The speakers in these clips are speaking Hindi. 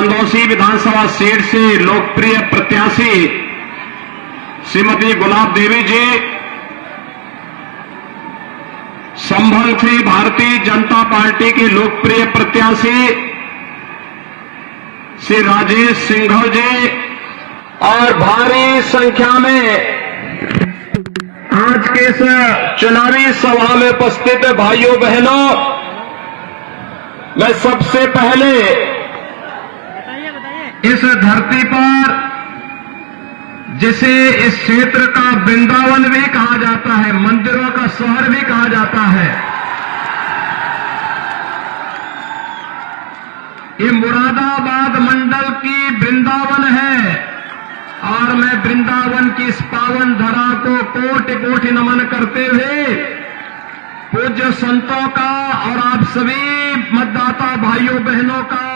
चंदौसी विधानसभा सीट से लोकप्रिय प्रत्याशी श्रीमती गुलाब देवी जी, संभल से भारतीय जनता पार्टी के लोकप्रिय प्रत्याशी श्री राजेश सिंघल जी और भारी संख्या में आज के इस चुनावी सभा में उपस्थित भाइयों बहनों, मैं सबसे पहले इस धरती पर जिसे इस क्षेत्र का वृंदावन भी कहा जाता है, मंदिरों का शहर भी कहा जाता है, ये मुरादाबाद मंडल की वृंदावन है और मैं वृंदावन की इस पावन धरा को कोटि कोटि नमन करते हुए पूज्य संतों का और आप सभी मतदाता भाइयों बहनों का,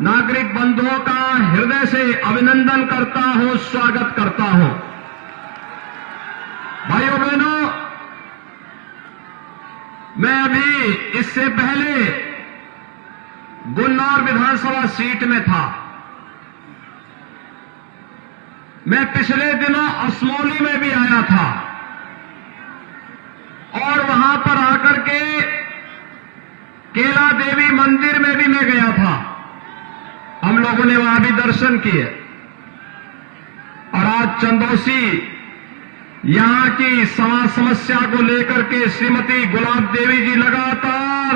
नागरिक बंधुओं का हृदय से अभिनंदन करता हूं, स्वागत करता हूं। भाइयों बहनों, मैं अभी इससे पहले गुन्नौर विधानसभा सीट में था। मैं पिछले दिनों असमौली में भी आया था और वहां पर आकर के केला देवी मंदिर में भी मैं गया था। हम लोगों ने वहां भी दर्शन किए और आज चंदौसी यहां की समाज समस्या को लेकर के श्रीमती गुलाब देवी जी लगातार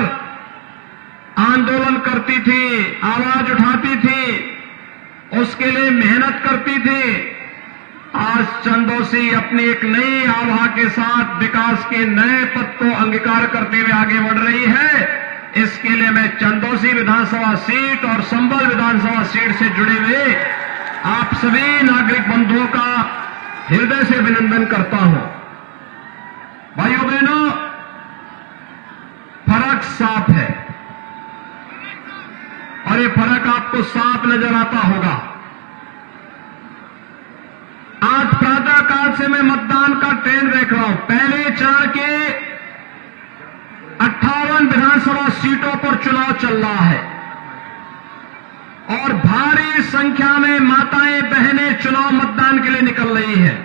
आंदोलन करती थी, आवाज उठाती थी, उसके लिए मेहनत करती थी। आज चंदौसी अपनी एक नई आभा के साथ विकास के नए पथ को अंगीकार करते हुए आगे बढ़ रही है। इसके लिए मैं चंदौसी विधानसभा सीट और संभल विधानसभा सीट से जुड़े हुए आप सभी नागरिक बंधुओं का हृदय से अभिनंदन करता हूं। भाइयों बहनों, फर्क साफ है और ये फर्क आपको साफ नजर आता होगा। आज प्रातः काल से मैं मतदान का ट्रेंड देख रहा हूं। पहले चरण के 58 विधानसभा सीटों पर चुनाव चल रहा है और भारी संख्या में माताएं बहनें चुनाव मतदान के लिए निकल रही हैं।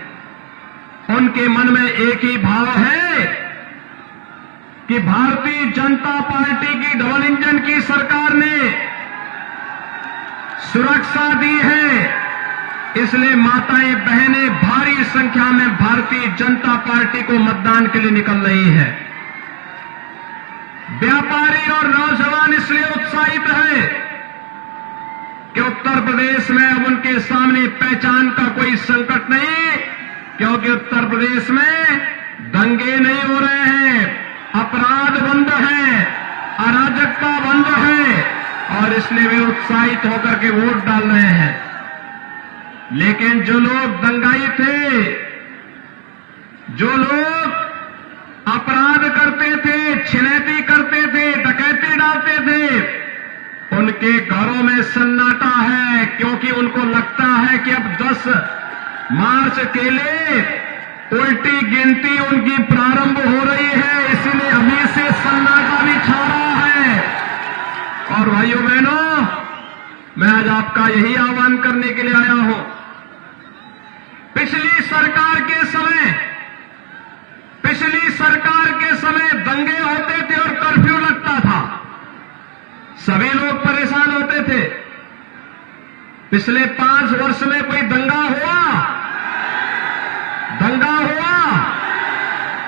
उनके मन में एक ही भाव है कि भारतीय जनता पार्टी की डबल इंजन की सरकार ने सुरक्षा दी है, इसलिए माताएं बहनें भारी संख्या में भारतीय जनता पार्टी को मतदान के लिए निकल रही है। व्यापारी और नौजवान इसलिए उत्साहित है कि उत्तर प्रदेश में अब उनके सामने पहचान का कोई संकट नहीं, क्योंकि उत्तर प्रदेश में दंगे नहीं हो रहे हैं, अपराध बंद है, अराजकता बंद है और इसलिए वे उत्साहित होकर के वोट डाल रहे हैं। लेकिन जो लोग दंगाई थे, जो लोग अपराध करते थे, छिनैती करते थे, डकैती डालते थे, उनके घरों में सन्नाटा है, क्योंकि उनको लगता है कि अब 10 मार्च के लिए उल्टी गिनती उनकी प्रारंभ हो रही है, इसलिए अभी से सन्नाटा भी छा रहा है। और भाइयों बहनों, मैं आज आपका यही आह्वान करने के लिए आया हूं। पिछली सरकार के समय दंगे होते थे और कर्फ्यू लगता था, सभी लोग परेशान होते थे। पिछले 5 वर्ष में कोई दंगा हुआ?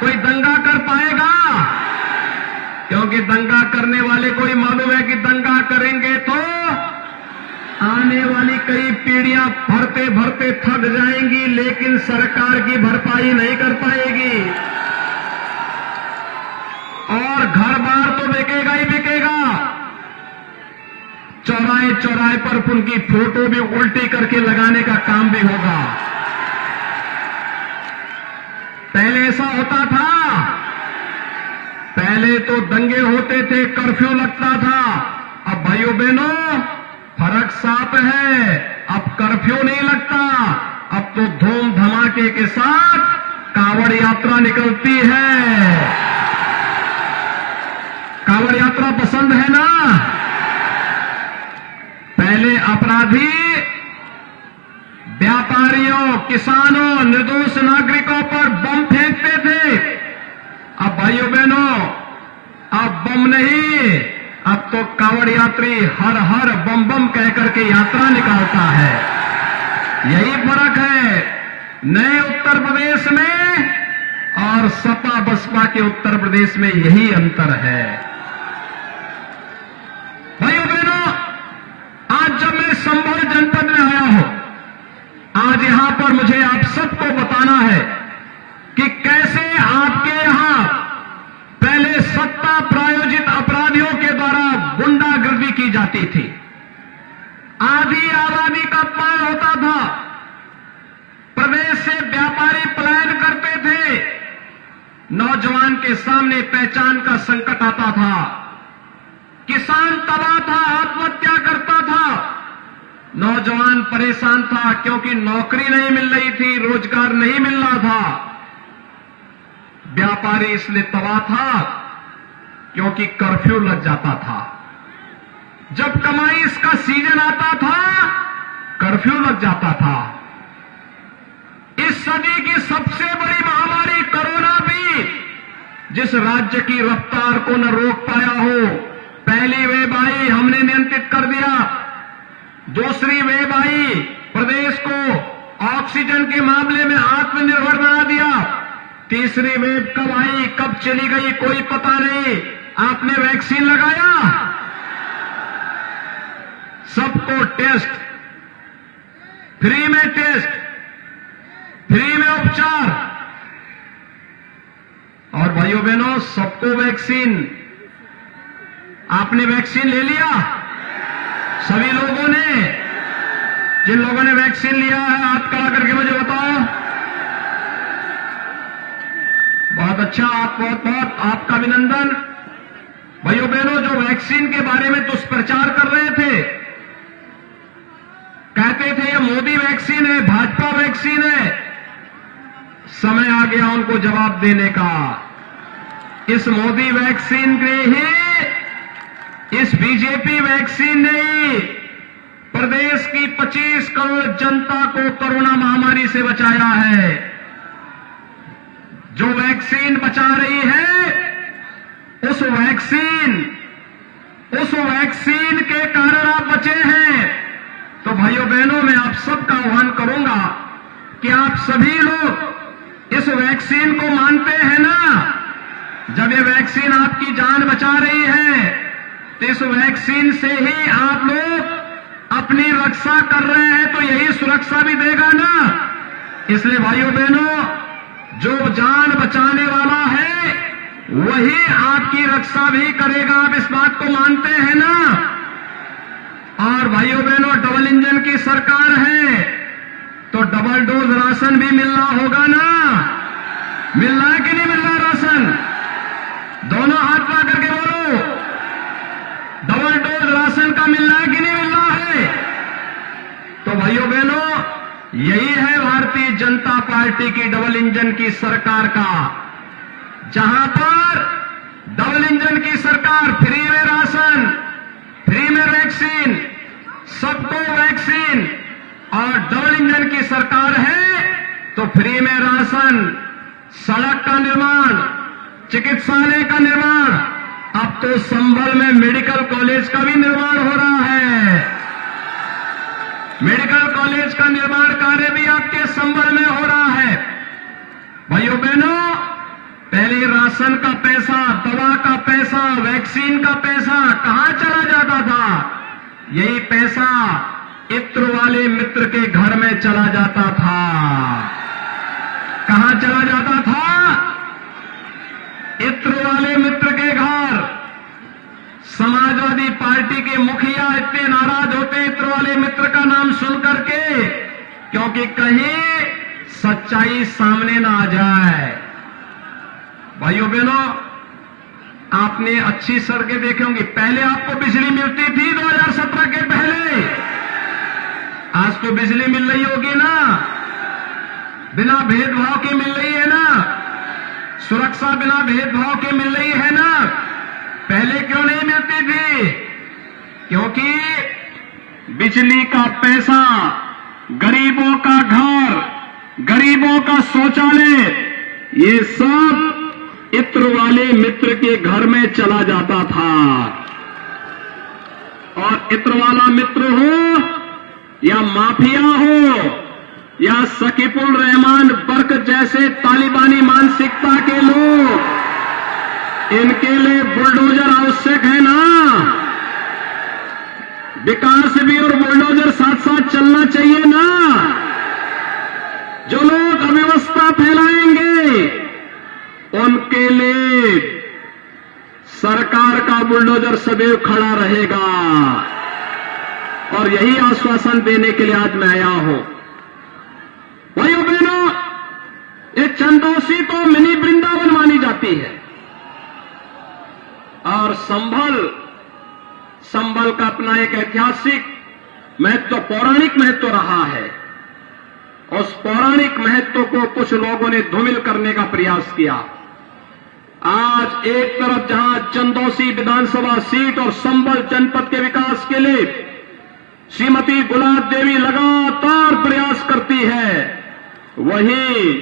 कोई दंगा कर पाएगा? क्योंकि दंगा करने वाले को ही मालूम है कि दंगा करेंगे तो आने वाली कई पीढ़ियां भरते भरते थक जाएंगी, लेकिन सरकार की भरपाई नहीं कर पाएगी और घर बार तो बिकेगा ही बिकेगा। चौराहे चौराहे पर उनकी फोटो भी उल्टी करके लगाने का काम भी होगा। पहले ऐसा होता था, पहले तो दंगे होते थे, कर्फ्यू लगता था। अब भाइयों बहनों, फर्क साफ है, अब कर्फ्यू नहीं लगता, अब तो धूम धमाके के साथ कांवड़ यात्रा निकलती है। कांवड़ यात्रा पसंद है ना? पहले अपराधी व्यापारियों, किसानों, निर्दोष नागरिकों पर बम फेंकते थे। अब भाइयों बहनों, अब बम नहीं, अब तो कांवड़ यात्री हर हर बम बम कहकर के यात्रा निकालता है। यही फर्क है नए उत्तर प्रदेश में और सपा बसपा के उत्तर प्रदेश में, यही अंतर है। भाइयों बहनों, आज जब मैं संभल जनपद में आया हूं, आज यहां पर मुझे आप सबको बताना है कि कैसे आपके यहां पहले सत्ता प्रायोजित अपराधियों के द्वारा गुंडागर्दी की जाती थी। आधी आबादी का अपमान होता था, प्रदेश से व्यापारी पलायन करते थे, नौजवान के सामने पहचान का संकट आता था, किसान तबाह था, आत्महत्या करता था, नौजवान परेशान था क्योंकि नौकरी नहीं मिल रही थी, रोजगार नहीं मिल रहा था। व्यापारी इसलिए तबाह था क्योंकि कर्फ्यू लग जाता था। जब कमाई इसका सीजन आता था, कर्फ्यू लग जाता था। इस सदी की सबसे बड़ी महामारी कोरोना भी जिस राज्य की रफ्तार को न रोक पाया हो, पहली वेव आई, हमने नियंत्रित कर दिया। दूसरी वेव आई, प्रदेश को ऑक्सीजन के मामले में आत्मनिर्भर बना दिया। तीसरी वेव कब आई, कब चली गई, कोई पता नहीं। आपने वैक्सीन लगाया, सबको टेस्ट, फ्री में टेस्ट, फ्री में उपचार, और भाइयों बहनों सबको वैक्सीन। आपने वैक्सीन ले लिया? सभी लोगों ने? जिन लोगों ने वैक्सीन लिया है हाथ खड़ा करके मुझे बताओ। बहुत अच्छा, आप बहुत बहुत आपका अभिनंदन। भाइयों बहनों, जो वैक्सीन के बारे में दुष्प्रचार कर रहे थे, कहते थे ये मोदी वैक्सीन है, भाजपा वैक्सीन है, समय आ गया उनको जवाब देने का। इस मोदी वैक्सीन ने ही, इस बीजेपी वैक्सीन ने ही प्रदेश की 25 करोड़ जनता को कोरोना महामारी से बचाया है। जो वैक्सीन बचा रही है, उस वैक्सीन के कारण आप बचे हैं। तो भाइयों बहनों, मैं आप सबका आह्वान करूंगा कि आप सभी लोग इस वैक्सीन को मानते हैं ना। जब ये वैक्सीन आपकी जान बचा रही है, तो इस वैक्सीन से ही आप लोग अपनी रक्षा कर रहे हैं, तो यही सुरक्षा भी देगा ना। इसलिए भाइयों बहनों, जो जान बचाने वाला है वही आपकी रक्षा भी करेगा। आप इस बात को मानते हैं ना। और भाइयों बहनों, डबल इंजन की सरकार है, तो डबल डोज राशन भी मिलना होगा ना। मिल रहा है कि नहीं मिल रहा राशन? दोनों हाथ ला करके बोलो, डबल डोज राशन का मिल रहा है कि नहीं मिल रहा है? तो भाइयों बहनों, यही है भारतीय जनता पार्टी की डबल इंजन की सरकार का। जहां पर डबल इंजन की सरकार, फ्री में राशन, फ्री में वैक्सीन, सबको वैक्सीन, और डबल इंजन की सरकार है तो फ्री में राशन, सड़क का निर्माण, चिकित्सालय का निर्माण, अब तो संभल में मेडिकल कॉलेज का भी निर्माण हो रहा है। मेडिकल कॉलेज का निर्माण कार्य भी आपके संभल में हो रहा है। भाइयों बहनों, पहले राशन का पैसा, दवा का पैसा, वैक्सीन का पैसा कहां चला जाता था? यही पैसा इत्र वाले मित्र के घर में चला जाता था। कहां चला जाता था? इत्र वाले मित्र के घर। समाजवादी पार्टी के मुखिया इतने नाराज होते इत्र वाले मित्र का नाम सुन करके, क्योंकि कहीं सच्चाई सामने ना आ जाए। भाइयों बहनों, आपने अच्छी सड़कें देखी होंगी। पहले आपको बिजली मिलती थी 2017 के पहले, आज तो बिजली मिल रही होगी ना, बिना भेदभाव के मिल रही है ना, सुरक्षा बिना भेदभाव के मिल रही है ना। पहले क्यों नहीं मिलती थी? क्योंकि बिजली का पैसा, गरीबों का घर, गरीबों का शौचालय, ये सब इत्र वाले मित्र के घर में चला जाता था। और इत्र वाला मित्र हो या माफिया हो या सकीफुल रहमान बरकत जैसे तालिबानी मानसिकता के लोग, इनके लिए बुलडोजर आवश्यक है ना। विकास भी और बुलडोजर साथ साथ चलना चाहिए ना। जो लोग अव्यवस्था फैलाएंगे उनके लिए सरकार का बुलडोजर सदैव खड़ा रहेगा। और यही आश्वासन देने के लिए आज मैं आया हूं। भाइयों बहनों, ये चंदौसी तो मिनी वृंदावन मानी जाती है। और संभल का अपना एक ऐतिहासिक महत्व, पौराणिक महत्व रहा है। उस पौराणिक महत्व को कुछ लोगों ने धूमिल करने का प्रयास किया। आज एक तरफ जहां चंदौसी विधानसभा सीट और संभल जनपद के विकास के लिए श्रीमती गुलाब देवी लगातार प्रयास करती है, वहीं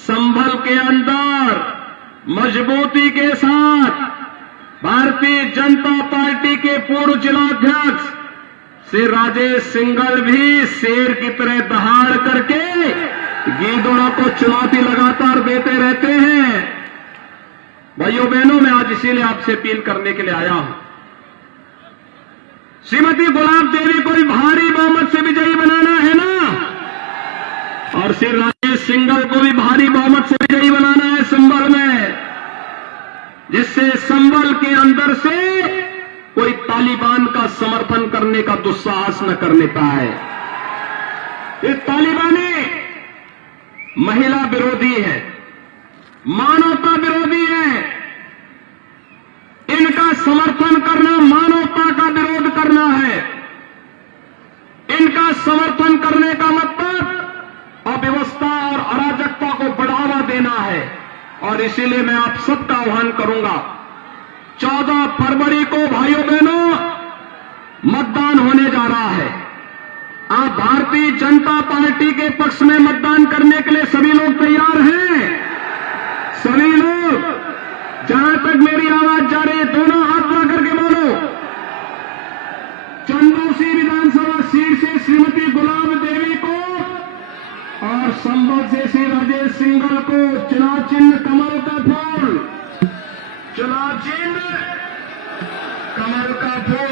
संभल के अंदर मजबूती के साथ भारतीय जनता पार्टी के पूर्व जिलाध्यक्ष श्री राजेश सिंघल भी शेर की तरह दहाड़ करके गीदड़ों को चुनौती लगातार देते रहते हैं। भाइयों बहनों, मैं आज इसीलिए आपसे अपील करने के लिए आया हूं। श्रीमती गुलाब देवी को भारी बहुमत से विजयी बनाना है ना, और श्री राजेश सिंघल को भी भारी बहुमत से विजयी बनाना है संभल में, जिससे संभल के अंदर से कोई तालिबान का समर्थन करने का दुस्साहस न करने पाए। ये तालिबानी महिला विरोधी है, मानवता विरोधी है। इनका समर्थन करना मानवता का विरोध करना है। इनका समर्थन करने का मतलब अव्यवस्था और अराजकता को बढ़ावा देना है। और इसीलिए मैं आप सबका आह्वान करूंगा, 14 फरवरी को भाइयों बहनों मतदान होने जा रहा है। आप भारतीय जनता पार्टी के पक्ष में मतदान करने के लिए सभी लोग तैयार हैं? सभी लोग, जहां तक मेरी आवाज जा रही है, दोनों हाथ बढ़ा करके बोलो। चंदौसी विधानसभा सीट से श्रीमती गुलाब देवी को और संभल से श्री राजेश सिंघल को चुनाव चिन्ह कमल का फूल, चुनाव चिन्ह कमल का फूल।